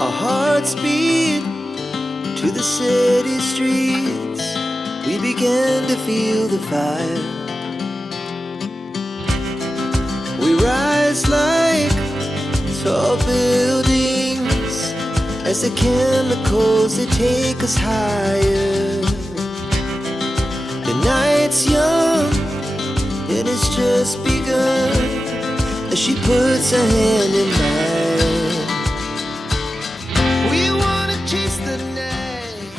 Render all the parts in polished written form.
Our hearts beat to the city streets. We began to feel the fire. We rise like tall buildings as the chemicals they take us higher. The night's young, it has just begun as she puts her hand in mine. We wanna chase the night.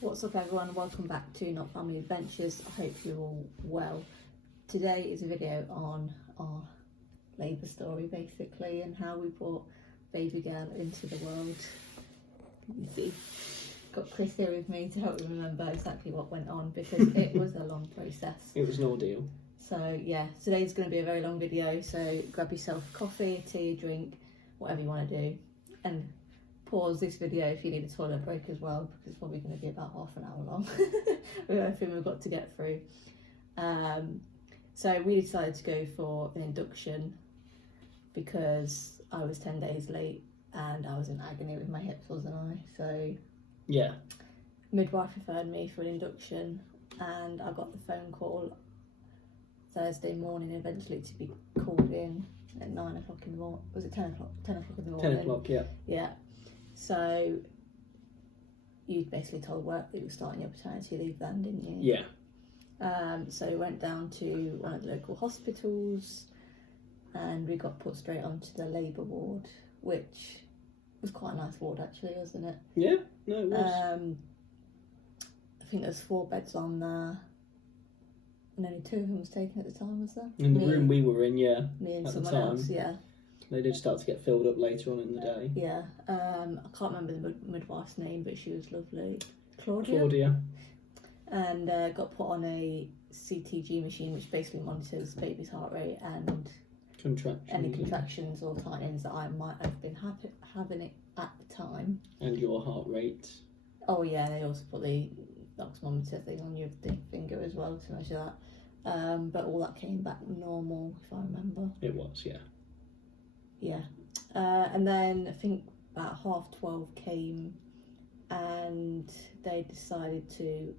What's up everyone, welcome back to Not Family Adventures. I hope you're all well. Today is a video on our labour story basically and how we brought baby girl into the world. You see, got Chris here with me to help me remember exactly what went on because it was a long process. It was an ordeal. So yeah, today's going to be a very long video, so grab yourself a coffee, tea, drink, whatever you want to do, and pause this video if you need a toilet break as well, because it's probably going to be about half an hour long with everything we've got to get through. So we decided to go for an induction because I was 10 days late and I was in agony with my hips, wasn't I? So yeah, midwife referred me for an induction and I got the phone call Thursday morning eventually to be called in at 9 o'clock in the morning. Was it 10 o'clock? 10 o'clock in the morning. 10 o'clock, yeah. Yeah. So you basically told work that you were starting your paternity leave then, didn't you? Yeah. So we went down to one of the local hospitals and we got put straight onto the labour ward, which was quite a nice ward actually, wasn't it? Yeah, no, it was. I think there's 4 beds on there. And only 2 of them was taken at the time, was there? In the room we were in, yeah. Me and at someone the time. else, yeah. They did start to get filled up later on in the day. Yeah. I can't remember the midwife's name, but she was lovely. Claudia? Claudia. And got put on a CTG machine, which basically monitors the baby's heart rate and any contractions or tightenings that I might have been having it at the time. And your heart rate. Oh yeah, they also put the oximeter thing on your finger as well to measure that. But all that came back normal, if I remember. It was, yeah. Yeah. And then I think about 12:30 came and they decided to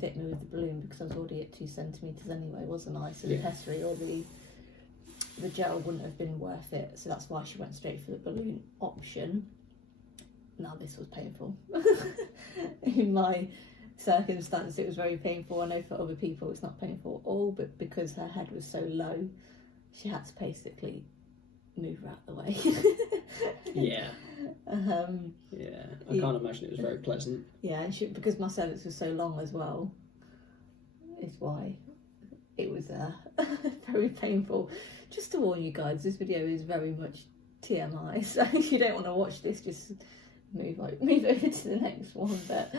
fit me with the balloon because I was already at 2 centimetres anyway, wasn't I? So the pessary or the gel wouldn't have been worth it. So that's why she went straight for the balloon option. Now this was painful. In my circumstance it was very painful. I know for other people it's not painful at all, but because her head was so low she had to basically move her out the way. Yeah. Yeah, I can't imagine it was very pleasant. Yeah, and because my cervix was so long as well is why it was very painful. Just to warn you guys, this video is very much TMI, so if you don't want to watch this, just move over to the next one. But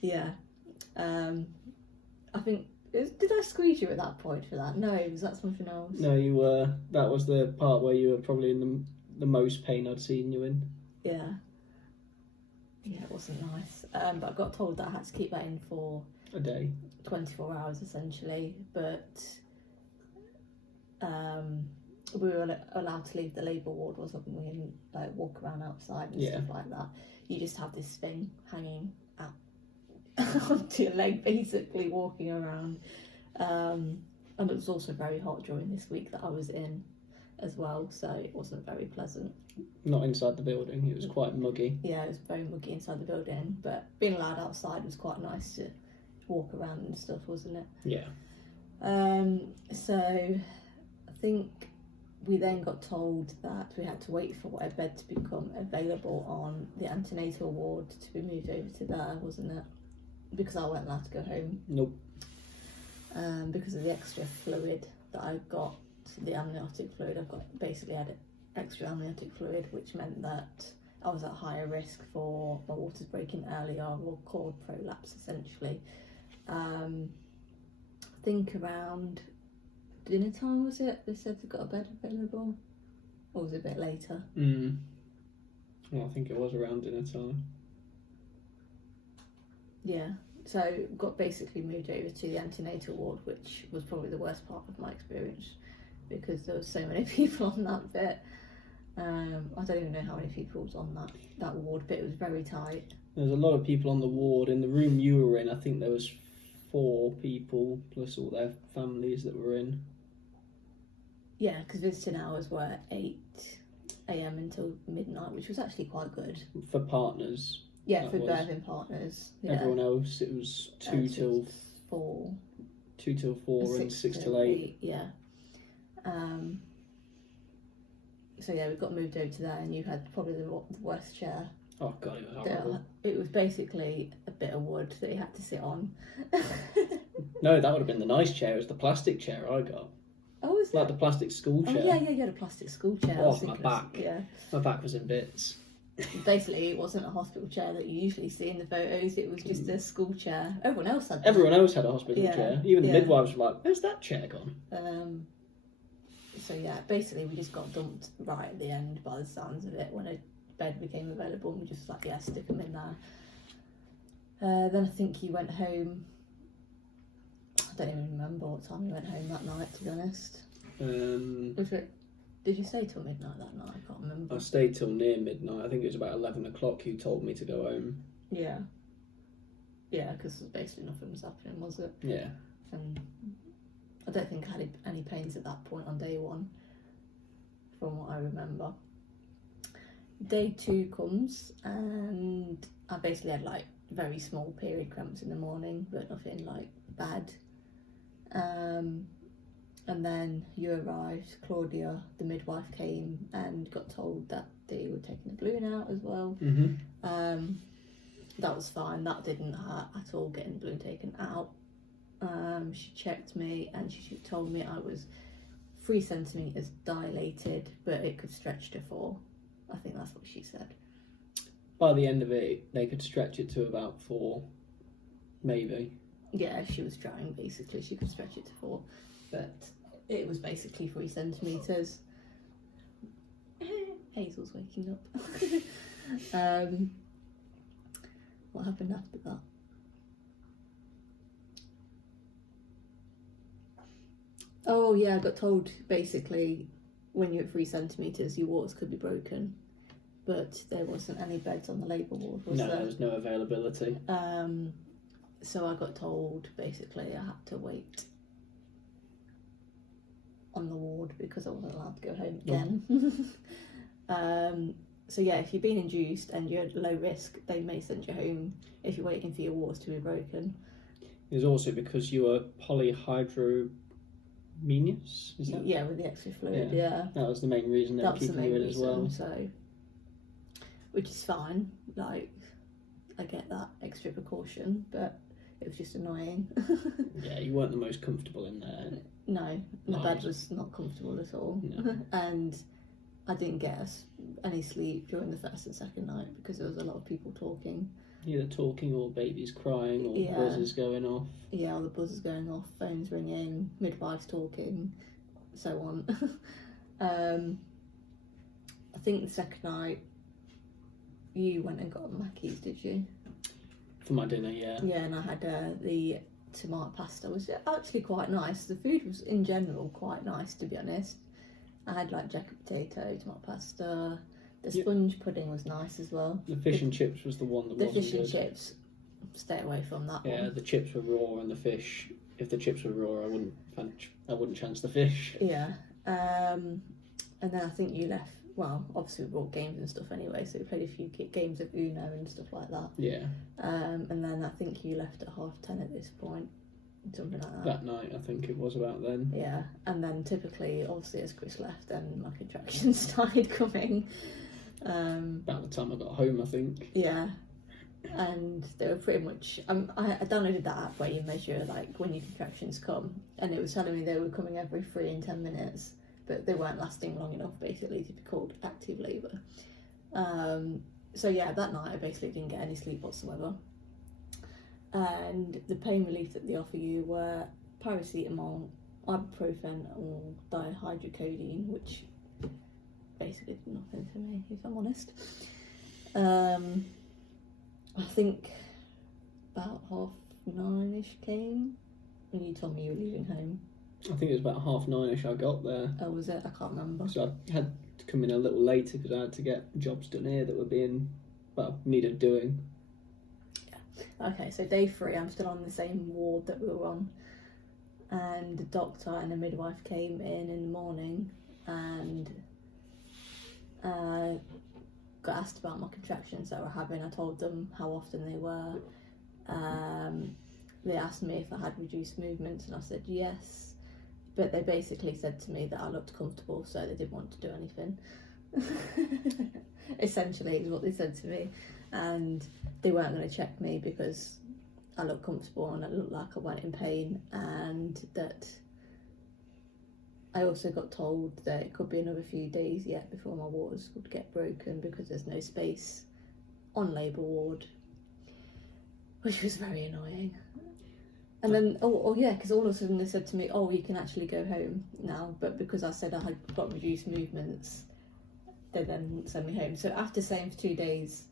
yeah, I think did I squeeze you at that point for that? No, was that something else? No, you were. That was the part where you were probably in the most pain I'd seen you in. Yeah, it wasn't nice. But I got told that I had to keep that in for a day, 24 hours essentially. But we were allowed to leave the labour ward, wasn't we? And like walk around outside and stuff like that. You just have this thing hanging out onto your leg, basically walking around. And it was also very hot during this week that I was in as well, so it wasn't very pleasant. Not inside the building, it was quite muggy. Yeah, it was very muggy inside the building, but being allowed outside was quite nice to walk around and stuff, wasn't it? Yeah. So I think we then got told that we had to wait for a bed to become available on the antenatal ward to be moved over to there, wasn't it? Because I weren't allowed to go home. Nope. Because of the extra fluid that I got, the amniotic fluid, basically had extra amniotic fluid, which meant that I was at higher risk for my waters breaking earlier or cord prolapse essentially. I think around dinner time, was it? They said they got a bed available, or was it a bit later? Well, I think it was around dinner time. Yeah, so got basically moved over to the antenatal ward, which was probably the worst part of my experience because there were so many people on that bit. I don't even know how many people was on that ward, but it was very tight. There was a lot of people on the ward. In the room you were in, I think there was 4 people plus all their families that were in. Yeah, because visiting hours were 8 a.m. until midnight, which was actually quite good. For partners. Yeah, for birthing partners. Yeah. Everyone else, it was 2 till 4. 2 till 4 and 6 till 8. Yeah. So yeah, we got moved over to there, and you had probably the worst chair. Oh god, it was horrible. It was basically a bit of wood that you had to sit on. No, that would have been the nice chair. It was the plastic chair I got. Oh, is it? Like the plastic school chair. Oh, yeah, you had a plastic school chair. Oh, my back. Yeah. My back was in bits. Basically, it wasn't a hospital chair that you usually see in the photos. It was just a school chair. Everyone else had that. Everyone else had a hospital chair. Even the midwives were like, where's that chair gone? So yeah, basically we just got dumped right at the end by the sounds of it when a bed became available, and we just like, yeah, stick them in there. Then I think you went home. I don't even remember what time you went home that night, to be honest. Was it? Did you stay till midnight that night? I can't remember. I stayed till near midnight. I think it was about 11 o'clock you told me to go home. Yeah. Yeah, because basically nothing was happening, was it? Yeah. And I don't think I had any pains at that point on day 1, from what I remember. Day 2 comes, and I basically had like very small period cramps in the morning, but nothing like bad. And then you arrived, Claudia, the midwife, came and got told that they were taking the balloon out as well. Mm-hmm. That was fine. That didn't hurt at all, getting the balloon taken out. She checked me, and she told me I was 3 centimetres dilated, but it could stretch to 4. I think that's what she said. By the end of it, they could stretch it to about 4, maybe. Yeah, she was trying, basically. She could stretch it to 4, but it was basically 3 centimetres. Hazel's waking up. What happened after that? Oh yeah, I got told basically when you're at 3 centimetres your waters could be broken, but there wasn't any beds on the labour ward, was there? No, there was no availability. So I got told basically I had to wait on the ward because I wasn't allowed to go home again. So yeah, if you've been induced and you're at low risk, they may send you home if you're waiting for your waters to be broken. It was also because you were polyhydramnios, is that? Yeah, with the extra fluid, yeah. That was the main reason they were keeping you in as well. So, which is fine, like, I get that extra precaution, but it was just annoying. Yeah, you weren't the most comfortable in there. No, the bed was not comfortable at all. No. And I didn't get any sleep during the first and second night because there was a lot of people talking. Either talking or babies crying or buzzers going off. Yeah, all the buzzers going off, phones ringing, midwives talking, so on. I think the second night you went and got Mackey's, did you? For my dinner, yeah. Yeah, and I had the tomato pasta. It was actually quite nice. The food was in general quite nice, to be honest. I had like jacket potato, tomato pasta. The sponge pudding was nice as well. The fish and chips was the one that wasn't good. The fish and chips, stay away from that one. Yeah, the chips were raw and the fish. If the chips were raw, I wouldn't chance the fish. Yeah, and then I think you left. Well, obviously we brought games and stuff anyway, so we played a few games of Uno and stuff like that. Yeah. And then I think you left at 10:30 at this point. Something like that. That night, I think it was about then. Yeah, and then typically, obviously, as Chris left, then my contractions started coming. About the time I got home, I think. Yeah, and they were pretty much. I downloaded that app where you measure like when your contractions come, and it was telling me they were coming every 3 and 10 minutes, but they weren't lasting long enough, basically, to be called active labour. So yeah, that night I basically didn't get any sleep whatsoever. And the pain relief that they offer you were paracetamol, ibuprofen, or dihydrocodeine, which basically did nothing for me, if I'm honest. I think about 9:30ish came, and you told me you were leaving home. I think it was about 9:30ish I got there. Oh, was it? I can't remember. So I had to come in a little later because I had to get jobs done here that were being, needed doing. Okay, so day 3, I'm still on the same ward that we were on, and the doctor and the midwife came in the morning and got asked about my contractions that I were having. I told them how often they were. They asked me if I had reduced movements, and I said yes, but they basically said to me that I looked comfortable, so they didn't want to do anything. Essentially is what they said to me, and they weren't going to check me because I looked comfortable and I looked like I weren't in pain, and that I also got told that it could be another few days yet before my waters would get broken because there's no space on labour ward, which was very annoying. And then, because all of a sudden they said to me, you can actually go home now, but because I said I had got reduced movements, they then sent me home. So after saying for 2 days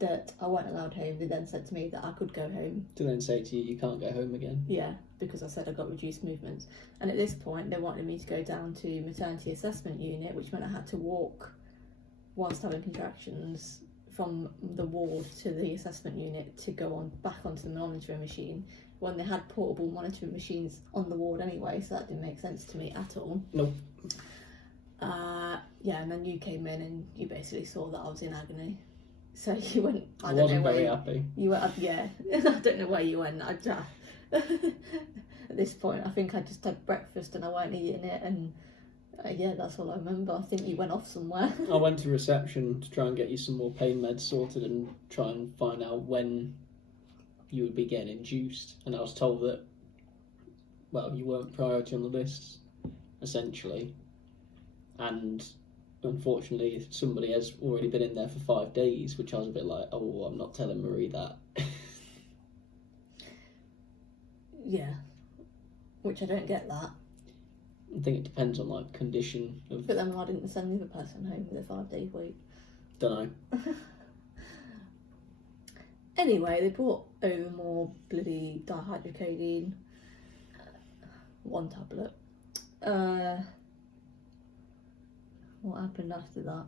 that I weren't allowed home, they then said to me that I could go home. To then say to you, you can't go home again? Yeah, because I said I got reduced movements. And at this point, they wanted me to go down to maternity assessment unit, which meant I had to walk whilst having contractions from the ward to the assessment unit to go on back onto the monitoring machine, when they had portable monitoring machines on the ward anyway, so that didn't make sense to me at all. Nope. And then you came in and you basically saw that I was in agony. So you went, I wasn't very happy. You went, I don't know where you went. At this point, I think I just had breakfast and I weren't eating it, and that's all I remember. I think you went off somewhere. I went to reception to try and get you some more pain meds sorted and try and find out when you would be getting induced, and I was told that, you weren't priority on the list, essentially, and unfortunately somebody has already been in there for 5 days, which I was a bit like, I'm not telling Marie that. Yeah, which I don't get that. I think it depends on condition of... But then why didn't they send the other person home with a 5-day week? Don't know. Anyway, they brought over more bloody dihydrocodeine, 1 tablet. What happened after that?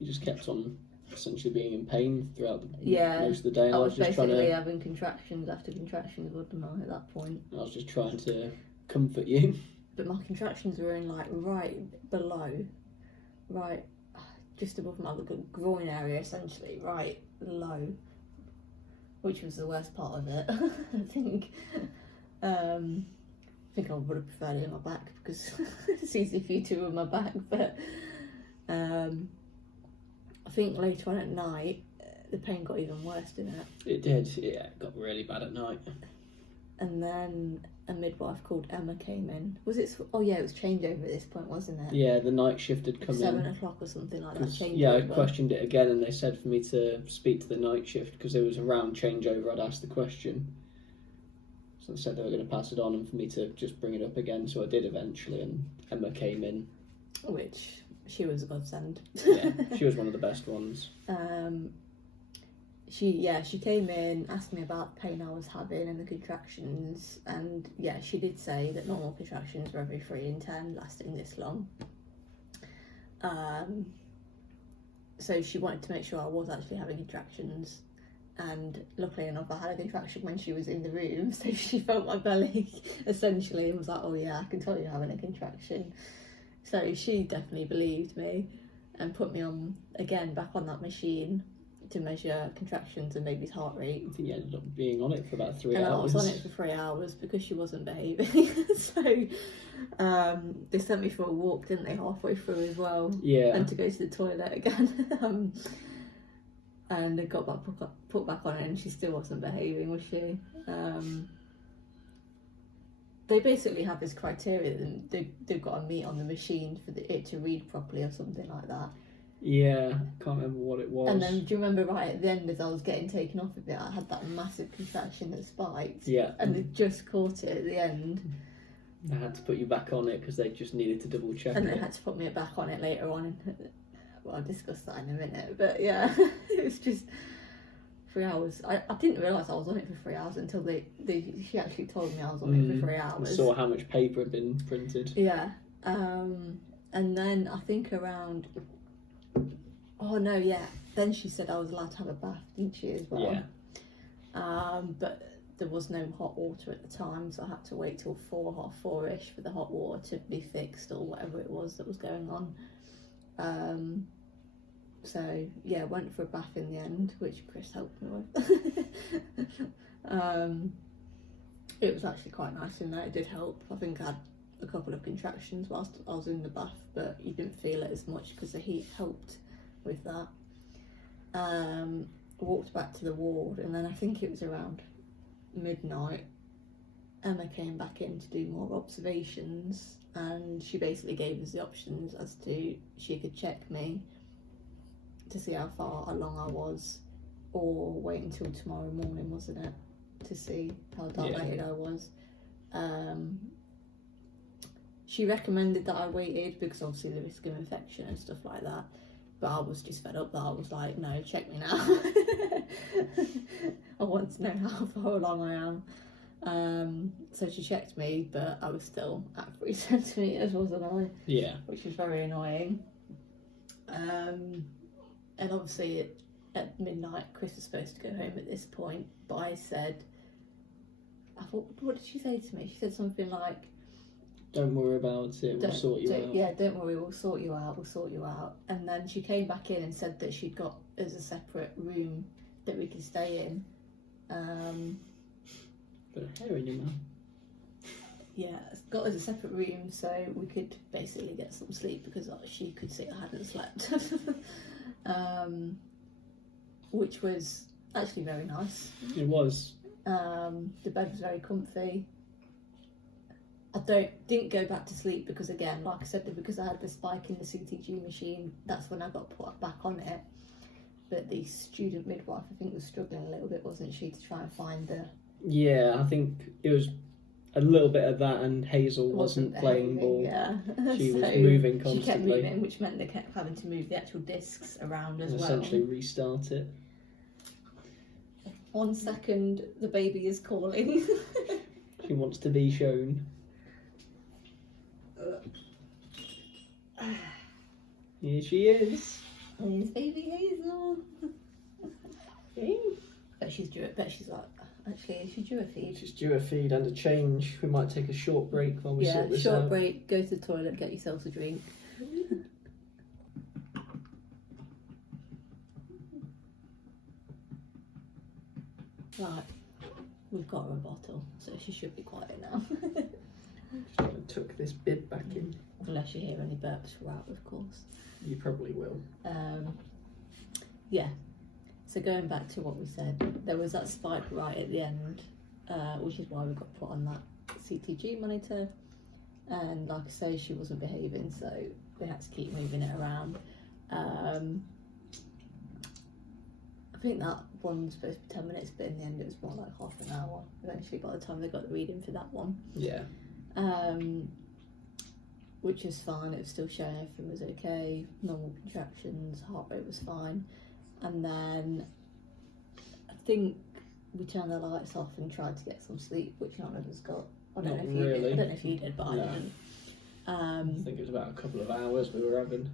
You just kept on essentially being in pain throughout most of the day. I was just basically having contractions after contractions, wasn't I, at that point? I was just trying to comfort you. But my contractions were in right below, just above my groin area, essentially, right low, which was the worst part of it. I think I would have preferred it in my back because it's easy for you to on my back, but I think later on at night the pain got even worse, didn't it? It did, yeah, it got really bad at night. And then a midwife called Emma came in. Was it? It was changeover at this point, wasn't it? Yeah, the night shift had come 7 in. 7:00 or something like that. Changeover. Yeah, I questioned it again, and they said for me to speak to the night shift because there was a round changeover. I'd asked the question, so they said they were going to pass it on and for me to just bring it up again. So I did eventually, and Emma came in. Which she was a godsend. Yeah, she was one of the best ones. She came in, asked me about the pain I was having and the contractions, and she did say that normal contractions were every 3 in 10, lasting this long. So she wanted to make sure I was actually having contractions, and luckily enough I had a contraction when she was in the room, so she felt my belly essentially and was like, I can tell you're having a contraction. So she definitely believed me and put me on, again, back on that machine to measure contractions and baby's heart rate. I think you ended up being on it for about 3 hours. And I was on it for 3 hours because she wasn't behaving. So they sent me for a walk, didn't they, halfway through as well? Yeah. And to go to the toilet again. And I got put back on it, and she still wasn't behaving, was she? They basically have this criteria that they've got to meet on the machine for it to read properly or something like that. Yeah, can't remember what it was. And then, do you remember right at the end, as I was getting taken off of it, I had that massive contraction that spiked. Yeah. And they just caught it at the end. They had to put you back on it because they just needed to double check And it. they had to put me back on it later on. Well, I'll discuss that in a minute. But yeah, it was just 3 hours. I didn't realise I was on it for 3 hours until she actually told me I was on it for 3 hours. I saw how much paper had been printed. Yeah. And then I think around, oh no, yeah, then she said I was allowed to have a bath, didn't she, as well? Yeah. But there was no hot water at the time, so I had to wait till 4:30ish for the hot water to be fixed or whatever it was that was going on. So yeah, went for a bath in the end, which Chris helped me with. It was actually quite nice in there. It did help. I think I had a couple of contractions whilst I was in the bath, but you didn't feel it as much because the heat helped with that. Walked back to the ward, and then I think it was around midnight, Emma came back in to do more observations, and she basically gave us the options as to she could check me to see how far along I was, or wait until tomorrow morning, wasn't it, to see how dilated I was. She recommended that I waited because obviously the risk of infection and stuff like that, but I was just fed up that I was like, no, check me now. I want to know how far along I am. So she checked me, but I was still at 3 centimetres, wasn't I? Yeah. Which was very annoying. And obviously at midnight, Chris was supposed to go home at this point, but I said, I thought, what did she say to me? She said something like, don't worry about it, we'll sort you out. Yeah, don't worry, we'll sort you out. And then she came back in and said that she'd got us a separate room that we could stay in. Got a hair in your mouth. Yeah, got us a separate room so we could basically get some sleep because she could see I hadn't slept. Which was actually very nice. It was. The bed was very comfy. I didn't go back to sleep because, again, like I said, because I had the spike in the CTG machine, that's when I got put back on it. But the student midwife, I think, was struggling a little bit, wasn't she, to try and find the... Yeah, I think it was a little bit of that, and Hazel wasn't playing ball. Yeah. She was moving constantly. She kept moving, which meant they kept having to move the actual discs around as well. Essentially restart it. 1 second, the baby is calling. She wants to be shown. Here she is. There's baby Hazel. Bet she's due. Bet she's like. Actually, is she due a feed? She's due a feed and a change. We might take a short break while we sort this out. Short break. Go to the toilet. Get yourself a drink. Right, we've got her a bottle, so she should be quiet now. Just gonna tuck this bib back in. Unless you hear any burps throughout, of course. You probably will. Yeah. So going back to what we said, there was that spike right at the end, which is why we got put on that CTG monitor. And like I say, she wasn't behaving, so we had to keep moving it around. I think that one was supposed to be 10 minutes, but in the end it was more like half an hour eventually by the time they got the reading for that one. Yeah. Which is fine, it was still showing everything was okay, normal contractions, heart rate was fine. And then I think we turned the lights off and tried to get some sleep, which none of us got. I don't know if you did. I don't know if you did, but no. I didn't. I think it was about a couple of hours we were having.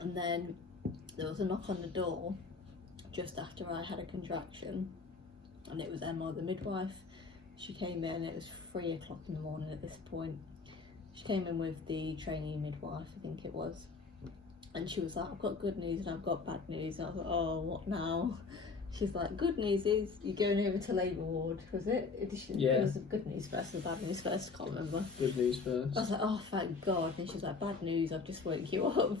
And then there was a knock on the door just after I had a contraction, and it was Emma, the midwife. She came in, it was 3 o'clock in the morning at this point. She came in with the trainee midwife, I think it was. And she was like, I've got good news and I've got bad news. And I was like, oh, what now? She's like, good news is you're going over to labour ward. Was it? Yeah. It was the good news first or the bad news first, I can't remember. Good news first. I was like, oh, thank God. And she was like, bad news, I've just woke you up.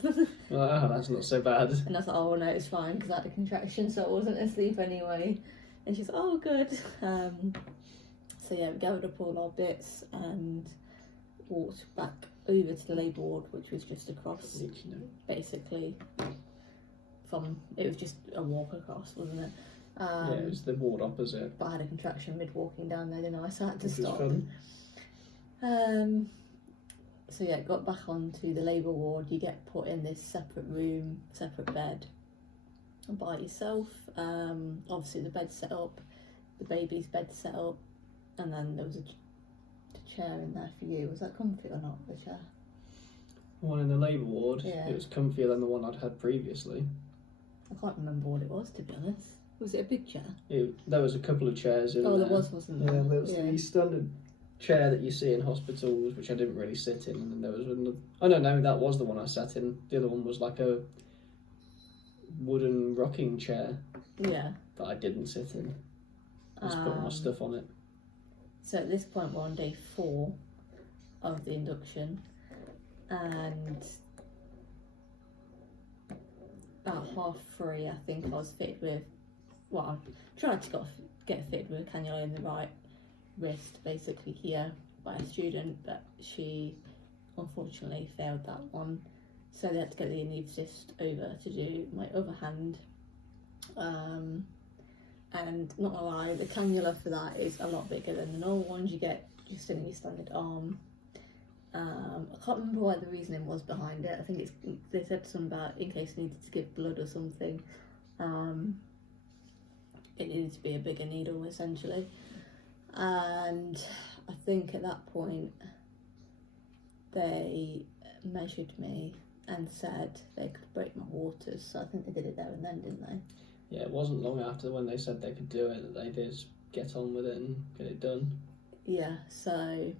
Oh, that's not so bad. And I was like, oh, no, it's fine because I had a contraction, so I wasn't asleep anyway. And she's like, oh, good. So yeah, we gathered up all our bits and walked back over to the labour ward, which was just across, basically. It was just a walk across, wasn't it? Yeah, it was the ward opposite. But I had a contraction mid walking down there, didn't I? So I had to stop. So yeah, got back onto the labour ward. You get put in this separate room, separate bed, by yourself. Obviously the bed's set up, the baby's bed set up, and then there was a chair in there for you. Was that comfy or not, the chair? The one in the labour ward, Yeah. it was comfier than the one I'd had previously. I can't remember what it was, to be honest. Was it a big chair? There was a couple of chairs in there. Oh, there was, wasn't there? Yeah, there was the standard chair that you see in hospitals, which I didn't really sit in, and then there was another... Oh, no, that was the one I sat in. The other one was like a wooden rocking chair Yeah. that I didn't sit in. I just put all my stuff on it. So at this point we're on day 4 of the induction, and about 3:30 I think I was fitted with, well, I tried to get fitted with a cannula in the right wrist, basically here, by a student, but she unfortunately failed that one, so they had to get the anaesthetist over to do my other hand. And not gonna lie, the cannula for that is a lot bigger than the normal ones you get just in your standard arm. I can't remember what the reasoning was behind it. I think they said something about in case you needed to give blood or something. It needed to be a bigger needle essentially. And I think at that point they measured me and said they could break my waters. So I think they did it there and then, didn't they? Yeah, it wasn't long after when they said they could do it that they did get on with it and get it done. Yeah, so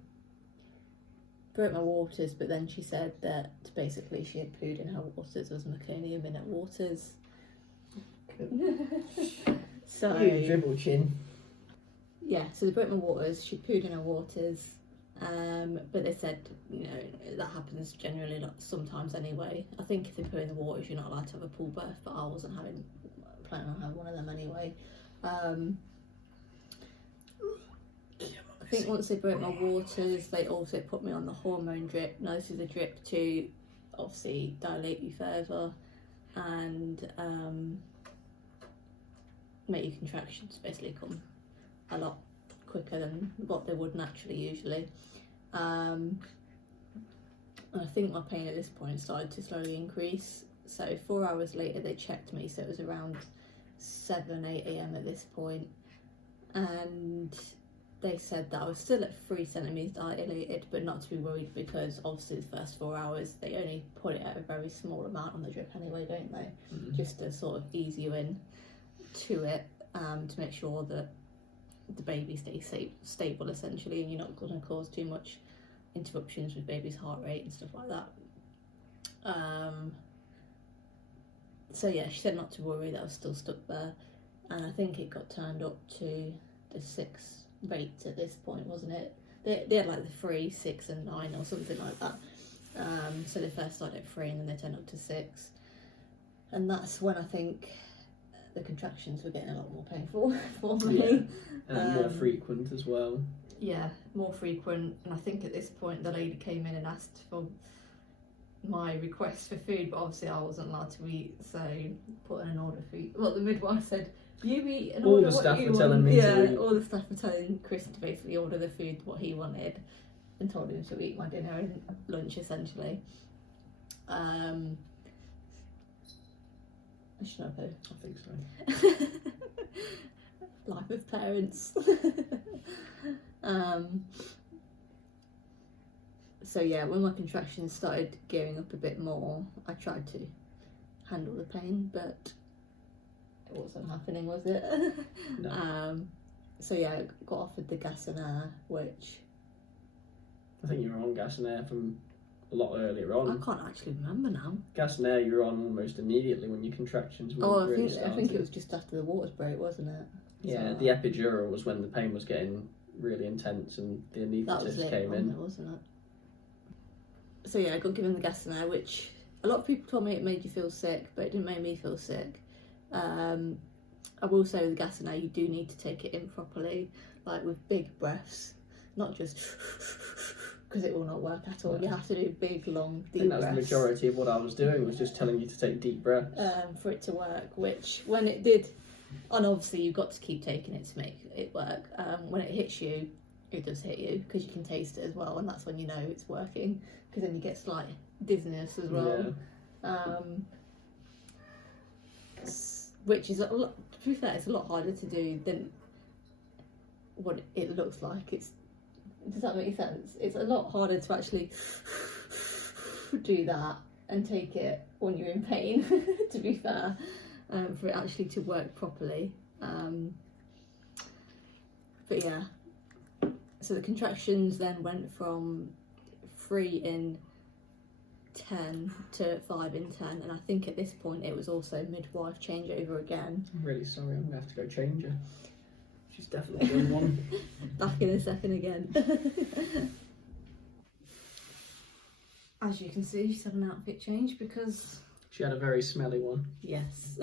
broke my waters, but then she said that basically she had pooed in her waters, there was meconium in her waters. So You dribble chin. yeah, so they broke my waters, she pooed in her waters, but they said, you know, that happens generally sometimes anyway. I think if they poo in the waters you're not allowed to have a pool birth, but I wasn't planning on having one of them anyway. I think once they broke my waters, they also put me on the hormone drip. Now this is a drip to obviously dilate you further and make your contractions basically come a lot quicker than what they would naturally usually. And I think my pain at this point started to slowly increase. So 4 hours later they checked me, so it was around 7-8 a.m. at this point, and they said that I was still at 3 centimetres dilated, but not to be worried because obviously the first 4 hours they only put it at a very small amount on the drip anyway, don't they? Just to sort of ease you in to it, to make sure that the baby stays stable essentially, and you're not going to cause too much interruptions with baby's heart rate and stuff like that. So yeah, she said not to worry, that I was still stuck there, and I think it got turned up to the 6 rates at this point, wasn't it? They had like the 3, 6 and 9 or something like that. So they first started at 3 and then they turned up to 6, and that's when I think the contractions were getting a lot more painful for me. Yeah. And more frequent as well. Yeah, more frequent, and I think at this point the lady came in and asked for my request for food, but obviously I wasn't allowed to eat, so put in an order for food. Well, the midwife said, you eat and All order the what staff you were want. telling me yeah, to eat. all the staff were telling Chris to basically order the food what he wanted, and told him to eat my dinner and lunch essentially. Should I go? I think so. Life of parents. So yeah, when my contractions started gearing up a bit more, I tried to handle the pain, but it wasn't happening, was it? No. So yeah, I got offered the gas and air, which I think you were on gas and air from a lot earlier on. I can't actually remember now. Gas and air you were on almost immediately when your contractions were really started. I think it was just after the waters break, wasn't it? Yeah, So, the epidural was when the pain was getting really intense and the anaesthetist came in. Wasn't it? So yeah, I got given the gas and air, which a lot of people told me it made you feel sick, but it didn't make me feel sick. I will say with the gas and air, you do need to take it in properly, like with big breaths, not just because it will not work at all. No. You have to do big, long, I deep think that's breaths. the majority of what I was doing, was just telling you to take deep breaths. For it to work, which when it did, and obviously you've got to keep taking it to make it work. When it hits you, it does hit you because you can taste it as well, and that's when you know it's working, because then you get slight dizziness as well. Yeah. Which is a lot, to be fair, it's a lot harder to do than what it looks like. It's Does that make sense? It's a lot harder to actually do that and take it when you're in pain, to be fair, for it actually to work properly. But yeah, so the contractions then went from 3 in 10 to 5 in 10, and I think at this point it was also midwife changeover again. I'm really sorry, I'm gonna have to go change her. She's definitely done one. Back in a second again. As you can see, she's had an outfit change because She had a very smelly one. yes.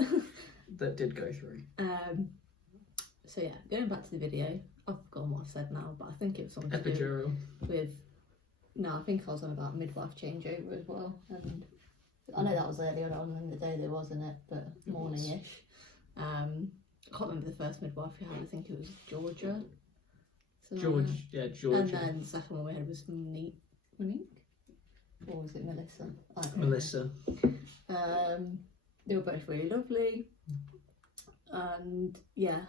That did go through. So yeah, going back to the video, I've forgotten what I said now, but I think it was something to do Epidural. with. No, I think I was on about midwife changeover as well, and I know that was earlier on in the day, there wasn't it, but morning-ish. I can't remember the first midwife we had. I think it was Georgia. Georgia. And then the second one we had was Monique, or was it Melissa? I don't know. Melissa. They were both really lovely, and yeah.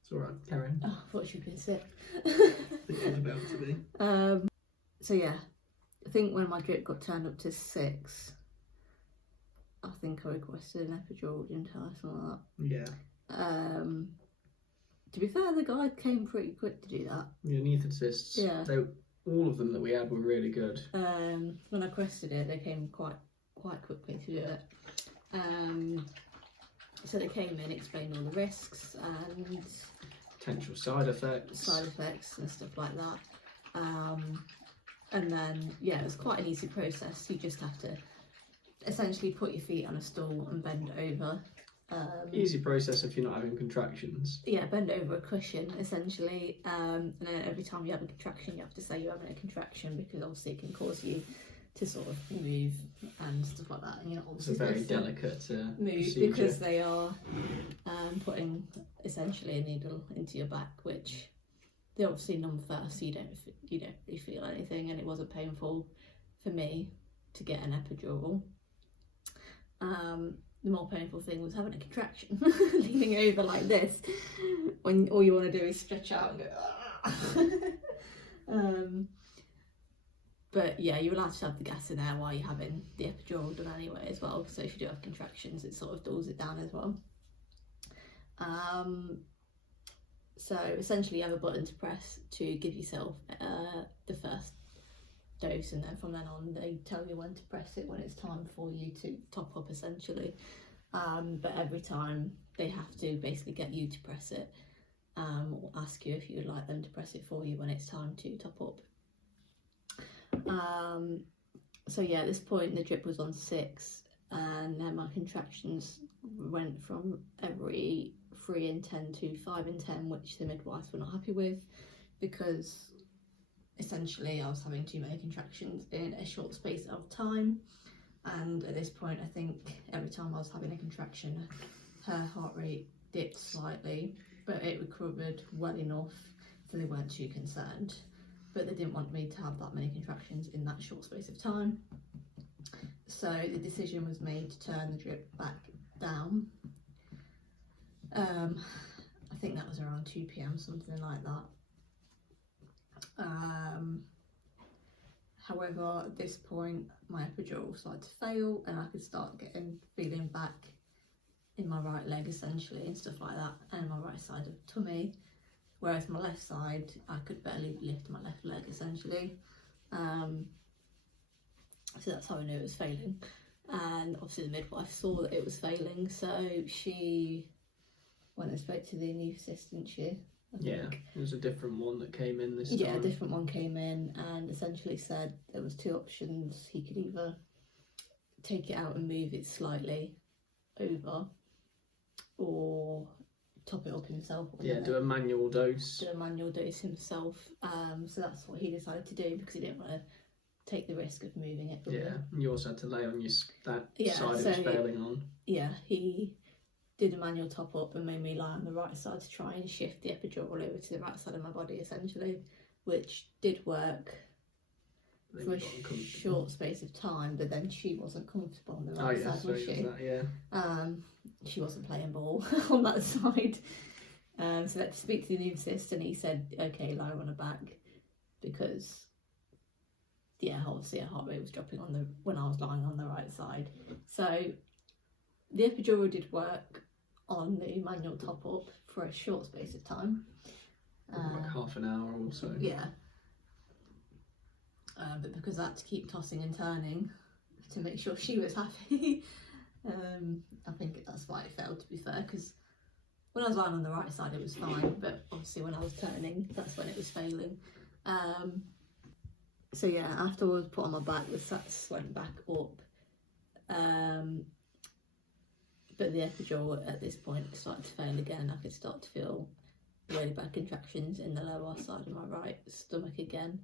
It's alright, Karen. Oh, I thought she was being sick. I think she was about to be. So yeah, I think when my drip got turned up to 6, I think I requested an epidural, didn't I? Something like Yeah. that. To be fair, the guy came pretty quick to do that. The anaesthetists. Yeah. All of them that we had were really good. When I requested it, they came quite quickly to do it. So they came in, explained all the risks and Potential side effects. and stuff like that. And then yeah, it was quite an easy process. You just have to essentially put your feet on a stool and bend over. Easy process if you're not having contractions. Yeah, bend over a cushion essentially, and then every time you have a contraction you have to say you're having a contraction, because obviously it can cause you to sort of move and stuff like that, and you're not obviously It's a very supposed to delicate move procedure. because they are putting essentially a needle into your back, which they obviously numb first, so you don't really feel anything, and it wasn't painful for me to get an epidural. The more painful thing was having a contraction, leaning over like this, when all you want to do is stretch out and go. But yeah, you're allowed to have the gas in there while you're having the epidural done anyway as well. So if you do have contractions, it sort of dulls it down as well. So essentially, you have a button to press to give yourself the first dose, and then from then on they tell you when to press it when it's time for you to top up essentially. But every time they have to basically get you to press it, or ask you if you would like them to press it for you when it's time to top up. So yeah, at this point the drip was on 6, and then my contractions went from every 3 in 10 to 5 in 10, which the midwives were not happy with, because essentially I was having too many contractions in a short space of time. And at this point, I think every time I was having a contraction, her heart rate dipped slightly, but it recovered well enough so they weren't too concerned. But they didn't want me to have that many contractions in that short space of time. So the decision was made to turn the drip back down. I think that was around 2 PM, something like that. However, at this point, my epidural started to fail, and I could start feeling back in my right leg essentially and stuff like that, and my right side of the tummy. Whereas my left side, I could barely lift my left leg essentially. So that's how I knew it was failing. And obviously the midwife saw that it was failing, so she went and spoke to the anaesthetist, didn't she? Yeah, it was a different one that came in this time. Yeah, a different one came in and essentially said there was 2 options. He could either take it out and move it slightly over, or top it up himself. Yeah, do a manual dose. Do a manual dose himself. So that's what he decided to do, because he didn't want to take the risk of moving it. Yeah, and you also had to lay on that Yeah, side so it was failing on. Yeah, he did a manual top up and made me lie on the right side to try and shift the epidural over to the right side of my body essentially, which did work for a short space of time, but then she wasn't comfortable on the right side, was she? That, yeah. She wasn't playing ball on that side. So I had to speak to the anaesthetist, and he said, okay, lie on her back, because obviously her heart rate was dropping when I was lying on the right side. So the epidural did work on the manual top up for a short space of time. Like half an hour or so. Yeah. But because I had to keep tossing and turning to make sure she was happy, I think that's why it failed, to be fair, because when I was lying on the right side it was fine, but obviously when I was turning, that's when it was failing. So yeah, after I was put on my back, the sats went back up. But the epidural at this point started to fail again. I could start to feel really bad contractions in the lower side of my right stomach again.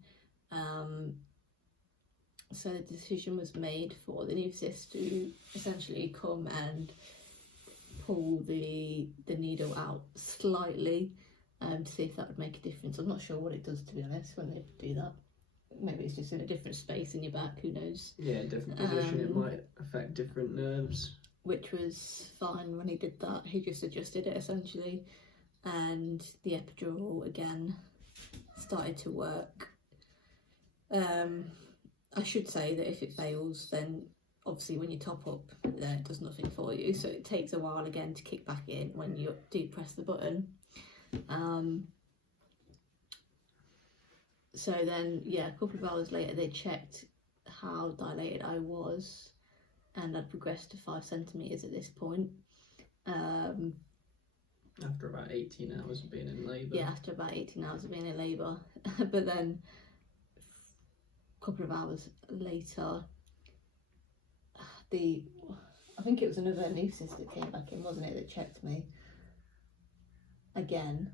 So the decision was made for the anaesthetist to essentially come and pull the needle out slightly to see if that would make a difference. I'm not sure what it does, to be honest, when they do that. Maybe it's just in a different space in your back, who knows. Yeah, different position, it might affect different nerves. Which was fine when he did that. He just adjusted it essentially, and the epidural again started to work. I should say that if it fails, then obviously when you top up, then it does nothing for you, so it takes a while again to kick back in when you do press the button. So then, a couple of hours later they checked how dilated I was, and I'd progressed to 5 centimetres at this point. After about 18 hours of being in labour. Yeah, after about 18 hours of being in labour. But then a couple of hours later, I think it was another anaesthetist that came back in, wasn't it, that checked me again,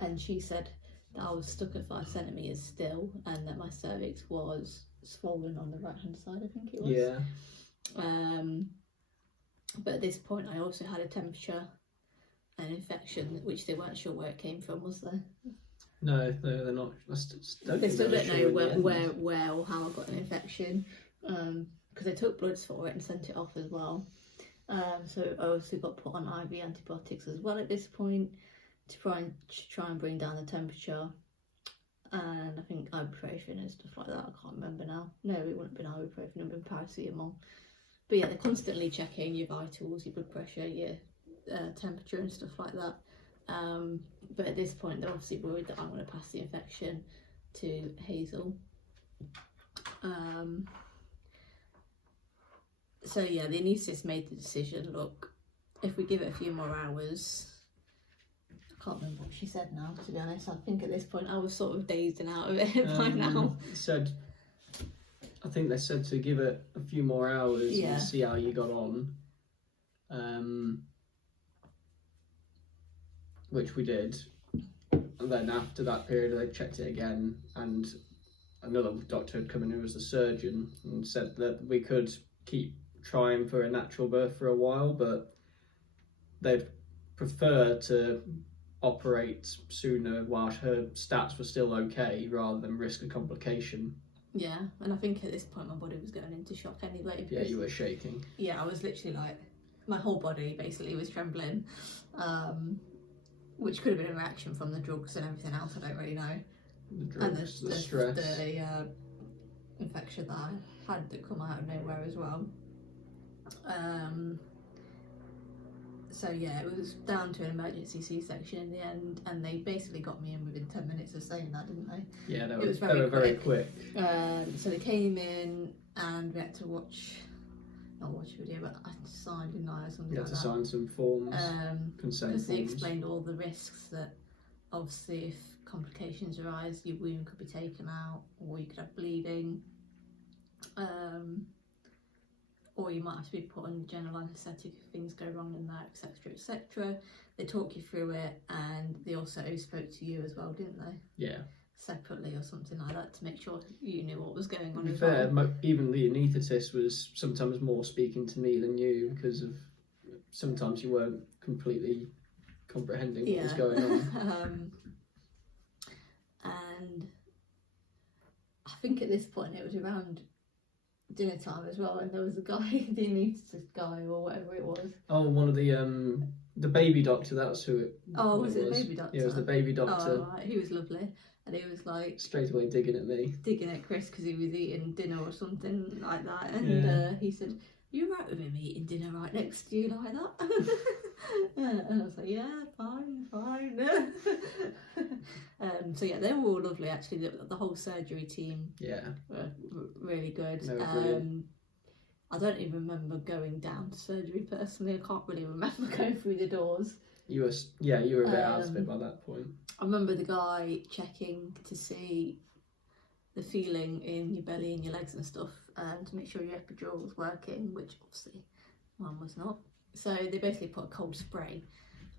and she said that I was stuck at 5 centimetres still, and that my cervix was swollen on the right hand side, I think it was. Yeah. But at this point I also had a temperature and infection, which they weren't sure where it came from, was there? No, they're not. They still don't know where or how I got an infection, because they took bloods for it and sent it off as well. So I also got put on IV antibiotics as well at this point to try and bring down the temperature, and I think ibuprofen and stuff like that. I can't remember now. No, it wouldn't have been ibuprofen, it would have been paracetamol. But yeah, they're constantly checking your vitals, your blood pressure, your temperature and stuff like that. But at this point they're obviously worried that I'm going to pass the infection to Hazel. So yeah, the anaesthetist made the decision, look, if we give it a few more hours, I can't remember what she said now, to be honest. I think at this point I was sort of dazed and out of it by now. I think they said to give it a few more hours and see how you got on. Which we did. And then after that period they checked it again, and another doctor had come in who was the surgeon and said that we could keep trying for a natural birth for a while, but they'd prefer to operate sooner while her stats were still okay, rather than risk a complication. Yeah, and I think at this point my body was going into shock anyway. Yeah, you were shaking. Yeah, I was literally like, my whole body basically was trembling, which could have been a reaction from the drugs and everything else, I don't really know. The drugs, the stress. The infection that I had that come out of nowhere as well. So yeah, it was down to an emergency C-section in the end, and they basically got me in within 10 minutes of saying that, didn't they? Yeah, they were very quick. So they came in and we had to not watch a video, but I signed, didn't I, or something like that. You had to sign some forms, consent because they forms. explained all the risks, that obviously if complications arise, your wound could be taken out, or you could have bleeding, or you might have to be put on general anaesthetic if things go wrong in there, etc, etc. They talk you through it, and they also spoke to you as well, didn't they? Yeah. Separately or something like that, to make sure you knew what was going on. To be fair, even the anaesthetist was sometimes more speaking to me than you, because of sometimes you weren't completely comprehending what was going on. And I think at this point it was around dinner time as well, and there was a guy, the anaesthetist guy or whatever it was. Oh, one of the The baby doctor, that's who it Oh, was it it the baby doctor? Yeah, it was the baby doctor. Oh, right. He was lovely. And he was like... Straight away digging at me. Digging at Chris because he was eating dinner or something like that. And he said, "You right with him eating dinner right next to you like that?" And I was like, "Yeah, fine." So yeah, they were all lovely actually. The whole surgery team were really good. They were brilliant. I don't even remember going down to surgery personally. I can't really remember going through the doors. You were a bit out of it by that point. I remember the guy checking to see the feeling in your belly and your legs and stuff, to make sure your epidural was working, which obviously mine was not. So they basically put a cold spray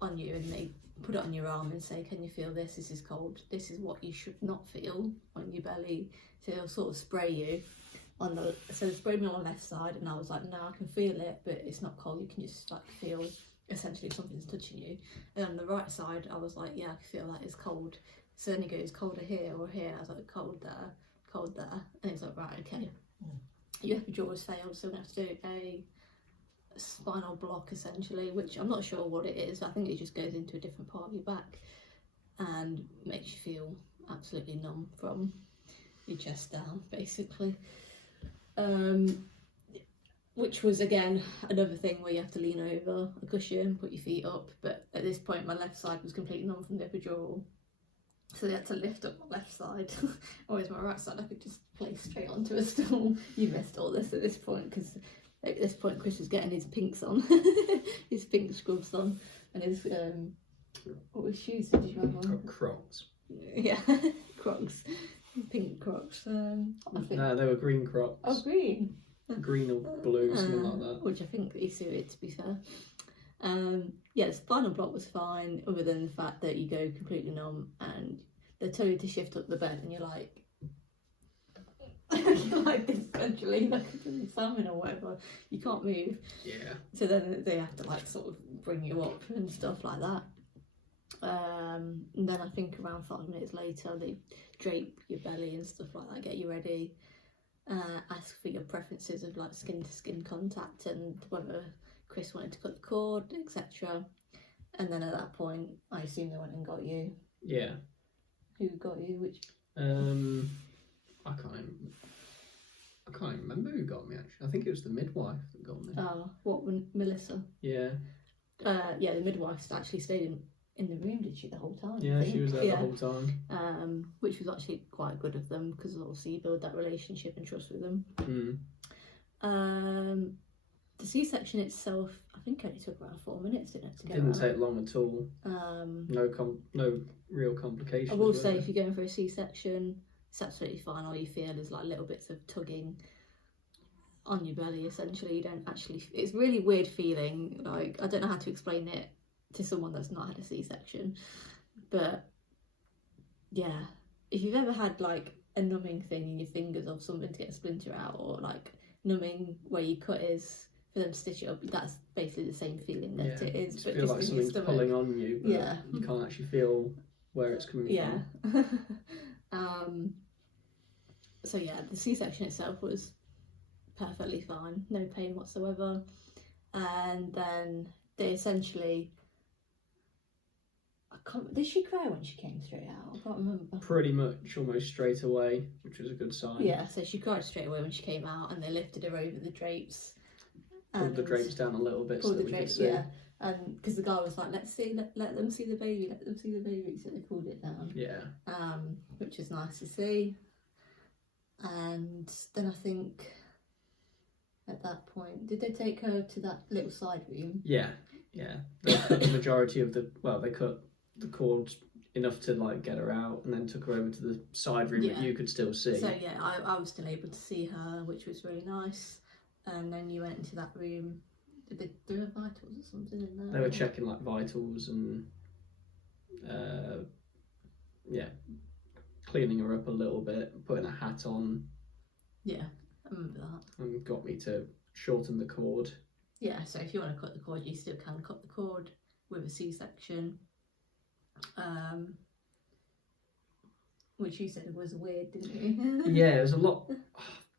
on you and they put it on your arm and say, "Can you feel this? This is cold. This is what you should not feel on your belly." So they'll sort of spray you on the. So they sprayed me on the left side, and I was like, "No, I can feel it, but it's not cold. You can just like feel essentially something's touching you." And on the right side, I was like, "Yeah, I can feel that it's cold." So then he goes, "Colder here or here?" I was like, "Cold there, cold there." And he's like, "Right, okay. Your epidural has failed, so we're going to have to do a spinal block essentially," which I'm not sure what it is. I think it just goes into a different part of your back and makes you feel absolutely numb from your chest down, basically. Which was again another thing where you have to lean over a cushion, put your feet up. But at this point, my left side was completely numb from the epidural, so they had to lift up my left side. Whereas my right side, I could just place straight onto a stool. You missed all this at this point because at this point Chris was getting his pinks on, his pink scrubs on, and his what was shoes did you have on? Crocs. Yeah, Crocs, pink Crocs. I think... No, they were green Crocs. Oh, green. Green or blue, something like that. Which I think he suited, to be fair. Yeah, the spinal block was fine, other than the fact that you go completely numb and they tell you to shift up the bed and you're like you're like this gradually, like a salmon or whatever. You can't move. Yeah. So then they have to like sort of bring you up and stuff like that. And then I think around 5 minutes later they drape your belly and stuff like that, get you ready. Ask for your preferences of like skin to skin contact and whether Chris wanted to cut the cord, etc. And then at that point, I assume they went and got you. Yeah. Who got you? Which? I can't even remember who got me actually. I think it was the midwife that got me. What? Melissa? Yeah. Yeah, the midwife actually stayed in the room, did she, the whole time? Yeah, she was there the whole time. Which was actually quite good of them because obviously you build that relationship and trust with them. The C-section itself, I think only took around 4 minutes, didn't it? To get didn't take long at all. No real complications. I will say, if you're going for a C-section, it's absolutely fine. All you feel is like little bits of tugging on your belly. Essentially, you don't actually. It's really weird feeling. Like I don't know how to explain it to someone that's not had a C-section, but yeah, if you've ever had like a numbing thing in your fingers or something to get a splinter out, or like numbing where your cut is for them to stitch it up, that's basically the same feeling that it is. But feel like something's pulling on you, but you can't actually feel where it's coming from. So yeah, the C-section itself was perfectly fine, no pain whatsoever, and then they essentially. Did she cry when she came straight out? I can't remember. Pretty much almost straight away, which was a good sign. Yeah, so she cried straight away when she came out, and they lifted her over the drapes. Pulled the drapes down a little bit so that we could see. Yeah, and because the guy was like, let them see the baby, let them see the baby, so they pulled it down. Yeah. Which is nice to see. And then I think at that point, did they take her to that little side room? Yeah. They cut the majority of they cut the cord enough to like get her out, and then took her over to the side room that you could still see. So yeah, I was still able to see her, which was really nice. And then you went into that room. Did they do her vitals or something in there? They were checking like vitals and cleaning her up a little bit, putting a hat on. Yeah, I remember that. And got me to shorten the cord. Yeah, so if you want to cut the cord, you still can cut the cord with a C-section. Which you said was weird, didn't you? Yeah, it was a lot.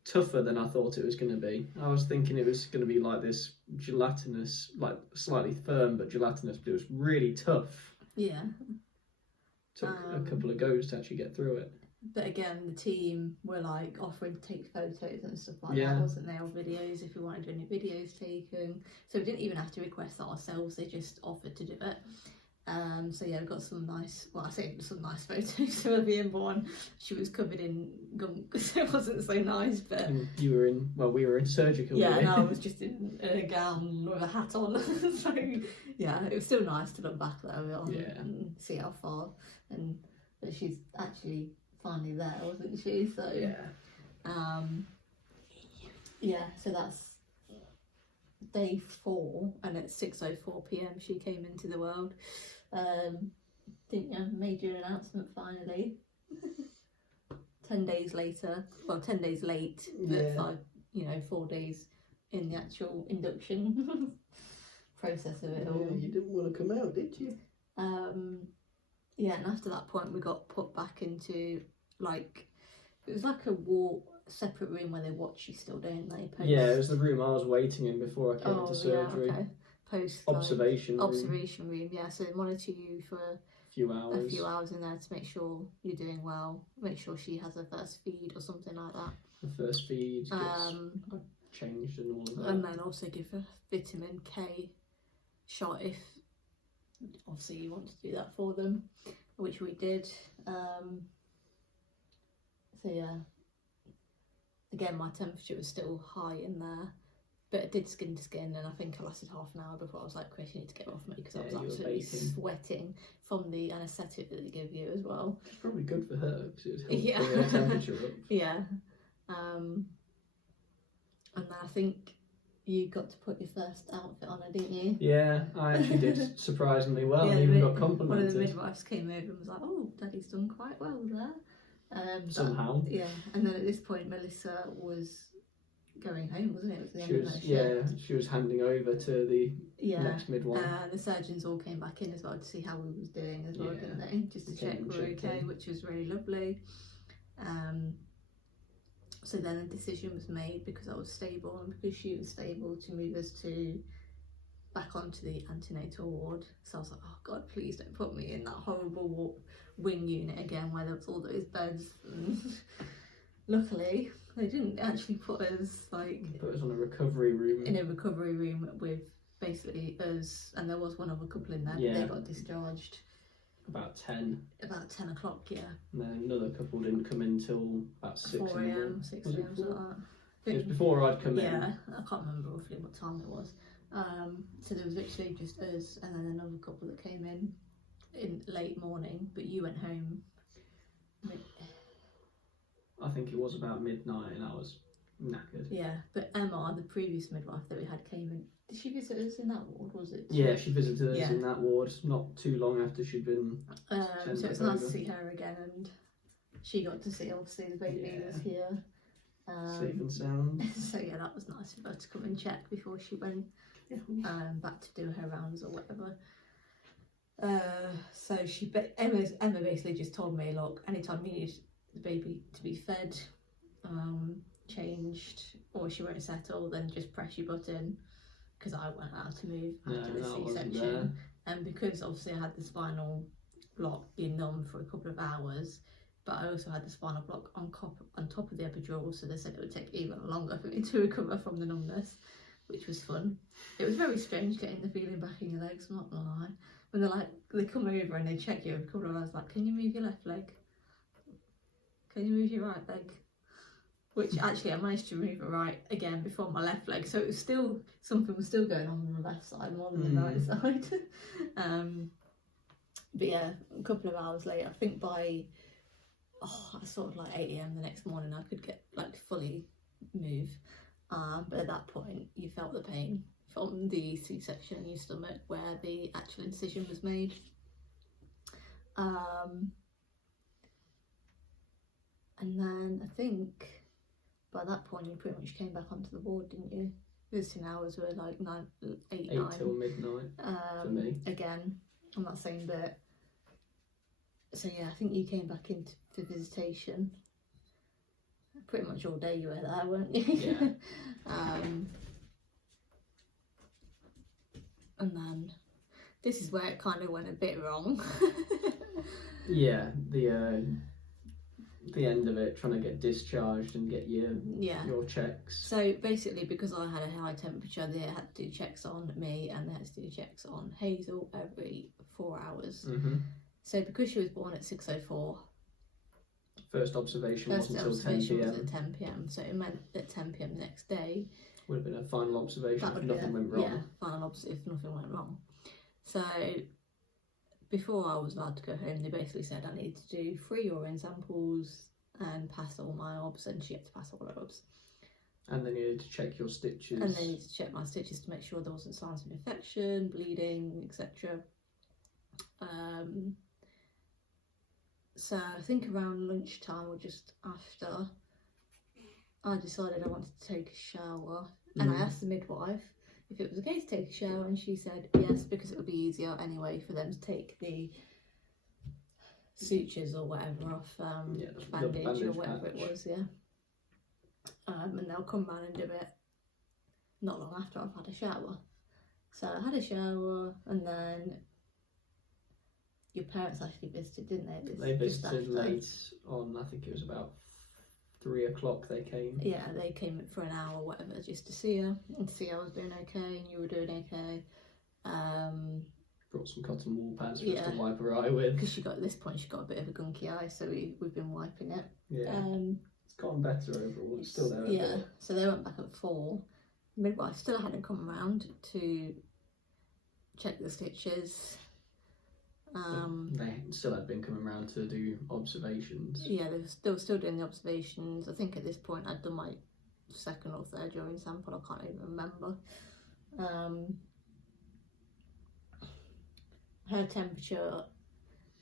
tougher than I thought it was going to be. I was thinking it was going to be like this gelatinous, like slightly firm but gelatinous, but it was really tough. Yeah. Took a couple of goes to actually get through it. But again, the team were like offering to take photos and stuff like Yeah. that, wasn't there? Or videos if we wanted any videos taken. So we didn't even have to request that ourselves, they just offered to do it. So yeah, we got some nice, well I say some nice photos of her being born. She was covered in gunk, so it wasn't so nice, but... And you were in, well, we were in surgical. Yeah, and I was just in a gown with a hat on. So yeah, it was still nice to look back though and see how far, and that she's actually finally there, wasn't she? So yeah, so that's day 4, and at 6:04 p.m. she came into the world. Didn't you? Major announcement finally. 10 days later, well 10 days late, but 4 days in the actual induction process of it all. Yeah, you didn't want to come out, did you? Yeah, and after that point we got put back into like, it was like a separate room where they watch you still, don't they? Yeah, it was the room I was waiting in before I came into surgery. Yeah, okay. Post observation room. Yeah, so they monitor you for a few hours in there to make sure you're doing well, make sure she has her first feed or something like that. The first feed gets changed and all of that, and then also give a vitamin K shot if obviously you want to do that for them, which we did. So yeah, again my temperature was still high in there, but it did skin to skin, and I think it lasted half an hour before I was like, Chris, you need to get off me, because I was absolutely sweating from the anaesthetic that they give you as well. It's probably good for her because it was helping her temperature up. Yeah. And then I think you got to put your first outfit on her, didn't you? Yeah, I actually did surprisingly well. I even got complimented. One of the midwives came over and was like, "Oh, Daddy's done quite well there." Somehow. Yeah, and then at this point Melissa was going home, wasn't it? It was the end of her shift. She was handing over to the next midwife. The surgeons all came back in as well to see how we was doing as well, didn't they? Just to check we were okay, which was really lovely. So then a decision was made, because I was stable and because she was stable, to move us back onto the antenatal ward. So I was like, oh God, please don't put me in that horrible wing unit again where there was all those beds. And luckily they didn't actually put us on a recovery room. In a recovery room with basically us, and there was one other couple in there, but they got discharged about 10 o'clock, yeah. And then another couple didn't come in till about 6 a.m, 6 a.m, something like that. It was before I'd come in. Yeah, I can't remember roughly what time it was. So there was literally just us and then another couple that came in late morning, but you went home. I think it was about midnight and I was knackered. Yeah, but Emma, the previous midwife that we had, came in. Did she visit us in that ward, was it? Yeah, she visited us in that ward not too long after she'd been so it's nice to see her again, and she got to see, obviously, the baby was here. Safe and sound. So yeah, that was nice of her to come and check before she went back to do her rounds or whatever. So Emma basically just told me, look, anytime you need the baby to be fed, changed, or she won't settle, then just press your button, because I went out to move after the C-section, and because obviously I had the spinal block being numb for a couple of hours, but I also had the spinal block on top of the epidural, so they said it would take even longer for me to recover from the numbness, which was fun. It was very strange getting the feeling back in your legs, I'm not gonna lie. When they come over and they check you a couple of hours, like, can you move your left leg? Can you move your right leg? Which actually I managed to move it right again before my left leg, so it was still, something was still going on the left side more than the right side. But yeah, a couple of hours later, I think by sort of like 8 a.m. the next morning, I could get fully move. But at that point, you felt the pain from the C-section in your stomach where the actual incision was made. And then I think by that point you pretty much came back onto the ward, didn't you? Visiting hours were like 8 till midnight for me. Again, on that same bit. So yeah, I think you came back in for visitation. pretty much all day you were there, weren't you? Yeah. And then this is where it kind of went a bit wrong. Yeah, the end of it, trying to get discharged and get your checks. So basically, because I had a high temperature, they had to do checks on me and they had to do checks on Hazel every 4 hours. Mm-hmm. So because she was born at 6:04, First observation wasn't until 10 observation p.m. was at 10 p.m. So it meant at 10 p.m. the next day Would have been a final observation that if would be nothing went wrong. Yeah, final observation if nothing went wrong. So before I was allowed to go home, they basically said I needed to do 3 urine samples and pass all my obs, and she had to pass all her obs. And then you needed to check your stitches. And they needed to check my stitches to make sure there wasn't signs of infection, bleeding, etc. So I think around lunchtime or just after, I decided I wanted to take a shower, and I asked the midwife if it was okay to take a shower, and she said yes, because it would be easier anyway for them to take the sutures or whatever off, bandage or whatever it was, and they'll come round and do it not long after I've had a shower. So I had a shower, and then your parents actually visited, didn't they? They visited late on, I think it was about 3 o'clock they came. Yeah, they came for an hour or whatever, just to see her and to see I was doing okay and you were doing okay. Brought some cotton wool pads for us to wipe her eye with. Because at this point she got a bit of a gunky eye, so we've been wiping it. Yeah, it's gotten better overall, it's still there a bit. So they went back at 4. Midwife still hadn't come around to check the stitches. They still had been coming around to do observations. Yeah, they were still doing the observations. I think at this point I'd done my 2nd or 3rd urine sample, I can't even remember. Her temperature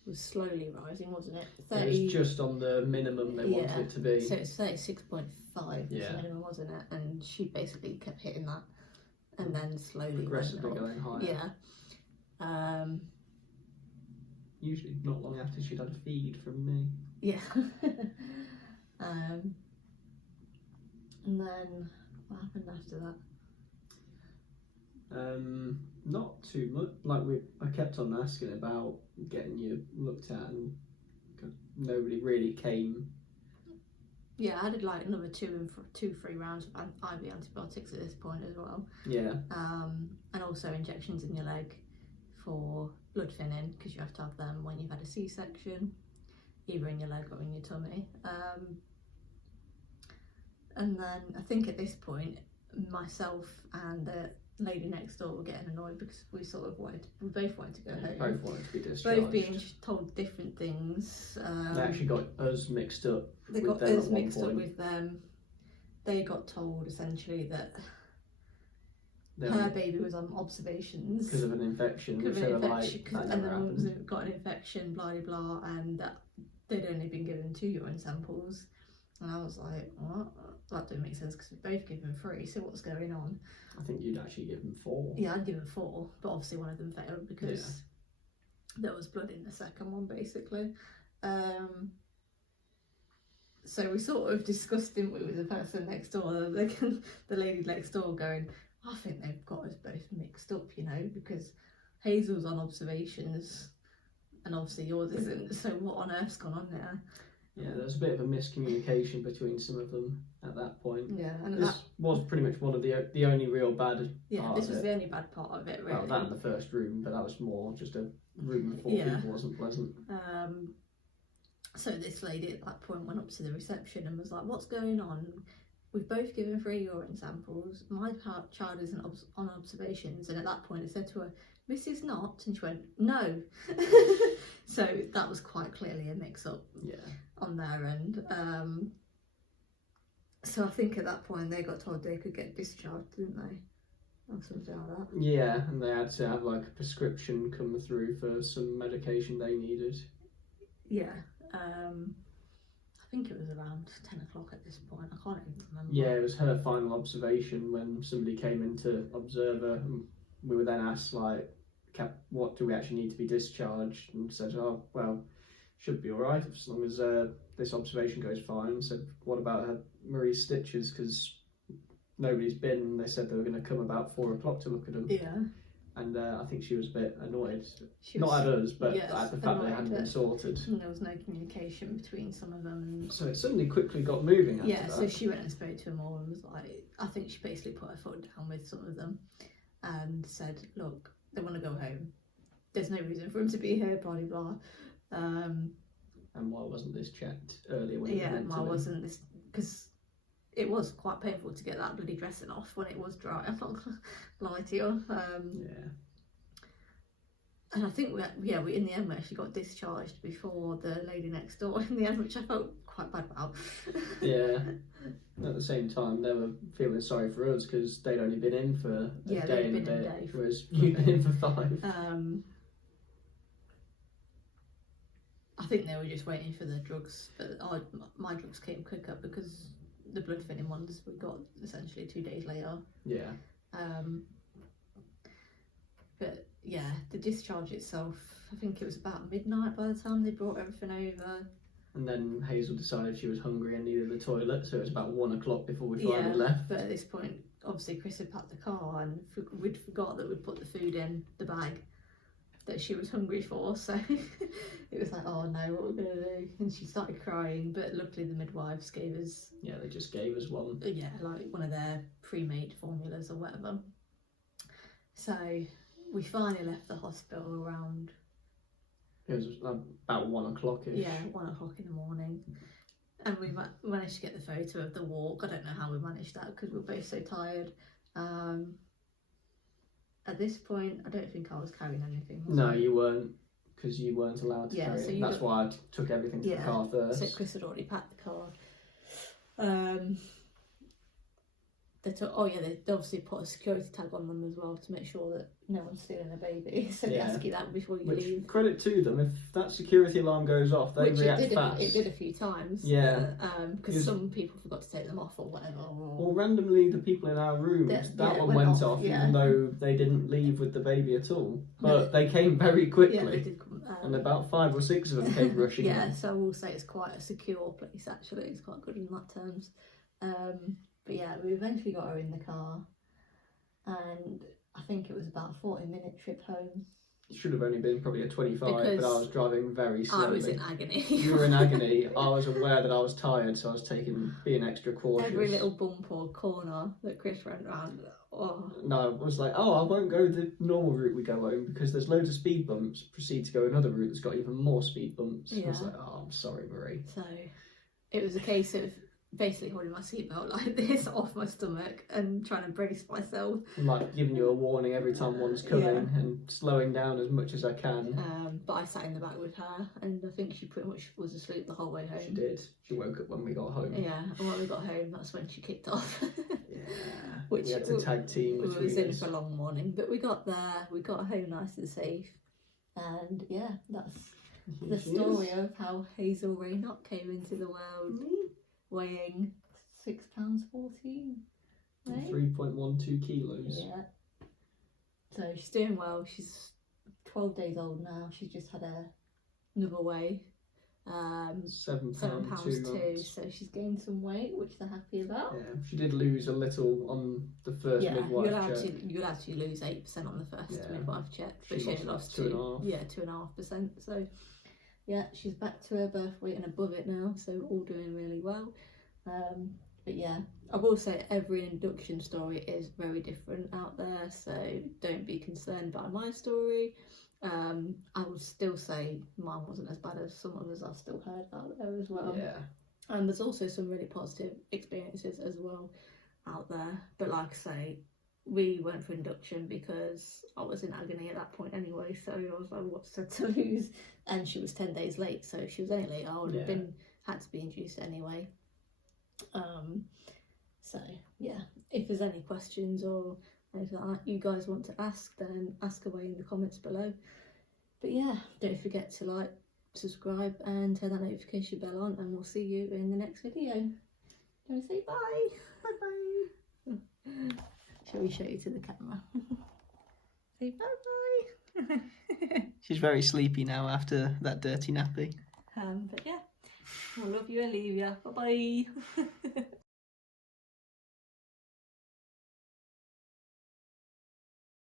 was slowly rising, wasn't it? It was just on the minimum they wanted it to be. So it's 36.5 was the minimum, wasn't it? And she basically kept hitting that, and then slowly progressively going higher. Yeah. Usually not long after she'd had a feed from me. Yeah. And then what happened after that? Not too much. Like I kept on asking about getting you looked at, and nobody really came. Yeah, I did like another 2-3 rounds of IV antibiotics at this point as well. Yeah. And also injections in your leg for blood thinning, because you have to have them when you've had a C-section, either in your leg or in your tummy. And then I think at this point, myself and the lady next door were getting annoyed because we both wanted to go home. Both wanted to be discharged. Both being told different things. They actually got us mixed up. They got us mixed up with them. They got told essentially that her baby was on observations because of an infection, and the mum's got an infection, blah blah blah, and that they'd only been given 2 urine samples. And I was like, what? That didn't make sense because we've both given 3, so what's going on? I think you'd actually given 4. Yeah, I'd given 4, but obviously one of them failed because there was blood in the second one, basically. So we sort of discussed, didn't we, with the person next door, the lady next door, going, I think they've got us both mixed up, because Hazel's on observations and obviously yours isn't, so what on earth's gone on there? Yeah, there was a bit of a miscommunication between some of them at that point. Yeah, and this was pretty much one of the only real bad part this was of it. the only bad part of it, really. Well, that in the first room, but that was more just a room of 4 people, wasn't pleasant. So this lady at that point went up to the reception and was like, what's going on? We've both given 3 urine samples. My child isn't on observations. And at that point I said to her, Mrs. Not, and she went, no. So that was quite clearly a mix-up on their end. So I think at that point they got told they could get discharged, didn't they? Or something like that. Yeah, and they had to have like a prescription come through for some medication they needed. Yeah. I think it was around 10 o'clock at this point. I can't even remember. Yeah, it was her final observation when somebody came in to observe her. And we were then asked, like, what do we actually need to be discharged? And said, oh, well, should be all right as long as this observation goes fine. Said, what about Marie's stitches because nobody's been. They said they were going to come about 4 o'clock to look at them. Yeah. And I think she was a bit annoyed. She Not was, at us, but yes, at the fact that they hadn't been sorted. And there was no communication between some of them. So it suddenly quickly got moving after that. So she went and spoke to them all and was like, I think she basically put her foot down with some of them and said, look, they want to go home. There's no reason for them to be here, blah, blah, blah. And why wasn't this checked earlier? When why wasn't this? Because it was quite painful to get that bloody dressing off when it was dry. I'm not gonna lie to you. And I think we in the end we actually got discharged before the lady next door in the end, which I felt quite bad about. Yeah. At the same time, they were feeling sorry for us because they'd only been in for a day and a bit, whereas you'd been in for 5. I think they were just waiting for the drugs, but my drugs came quicker because the blood thinning ones we got essentially 2 days later. Yeah. But yeah, the discharge itself, I think it was about midnight by the time they brought everything over. And then Hazel decided she was hungry and needed the toilet, so it was about 1 o'clock before we finally left. But at this point, obviously Chris had packed the car and we'd forgot that we'd put the food in the bag that she was hungry for, so it was like, oh no, what we're gonna do? And she started crying, but luckily the midwives gave us... Yeah, they just gave us one. Yeah, like one of their pre-made formulas or whatever. So we finally left the hospital around... It was about 1 o'clock-ish. Yeah, 1 o'clock in the morning. And we managed to get the photo of the walk. I don't know how we managed that because we were both so tired. At this point, I don't think I was carrying anything. No, you weren't, because you weren't allowed to carry so it. That's why I took everything to the car first. So Chris had already packed the car. They obviously put a security tag on them as well to make sure that no one's stealing a baby. So they ask you that before you leave. Credit to them, if that security alarm goes off, they react fast. It did a few times. Yeah. Because some people forgot to take them off or whatever. Or randomly, the people in our room, that one went off even though they didn't leave with the baby at all. But they came very quickly. Yeah, they did come. And about 5 or 6 of them came rushing in. Yeah, so I will say it's quite a secure place actually. It's quite good in that terms. But yeah, we eventually got her in the car, and I think it was about a 40-minute trip home. It should have only been probably a 25, but I was driving very slowly. I was in agony. You were in agony. I was aware that I was tired, so I was being extra cautious. Every little bump or corner that Chris went round. Oh. No, I was like, I won't go the normal route we go home because there's loads of speed bumps. Proceed to go another route that's got even more speed bumps. Yeah. I was like, I'm sorry, Marie. So it was a case of basically holding my seatbelt like this off my stomach and trying to brace myself. I'm like giving you a warning every time one's coming and slowing down as much as I can. But I sat in the back with her and I think she pretty much was asleep the whole way home. She did. She woke up when we got home. Yeah, and when we got home, that's when she kicked off. Which we had to tag team. We was in for a long morning, but we got there. We got home nice and safe. And yeah, that's the story of how Hazel Raynock came into the world. Weighing £6.14, right? 3.12 kilos. Yeah. So she's doing well. She's 12 days old now. She's just had another weigh. £7 too. So she's gained some weight, which they're happy about. Yeah, she did lose a little on the first midwife check. You'll actually lose 8% on the first midwife check, but she lost 2.5%. Yeah, 2.5%. So. Yeah, she's back to her birth weight and above it now, so all doing really well. But yeah, I will say every induction story is very different out there, so don't be concerned by my story. I would still say mine wasn't as bad as some others I've still heard out there as well. Yeah. And there's also some really positive experiences as well out there. But like I say, we went for induction because I was in agony at that point anyway, so I was like, what's there to lose? And she was 10 days late, so if she was any later, I would have had to be induced anyway. So yeah, if there's any questions or anything like that you guys want to ask, then ask away in the comments below. But yeah, don't forget to like, subscribe and turn that notification bell on, and we'll see you in the next video. Do you want to say bye? Bye bye. Shall we show you to the camera? Say bye bye. She's very sleepy now after that dirty nappy. But yeah, I love you and leave you. Bye bye.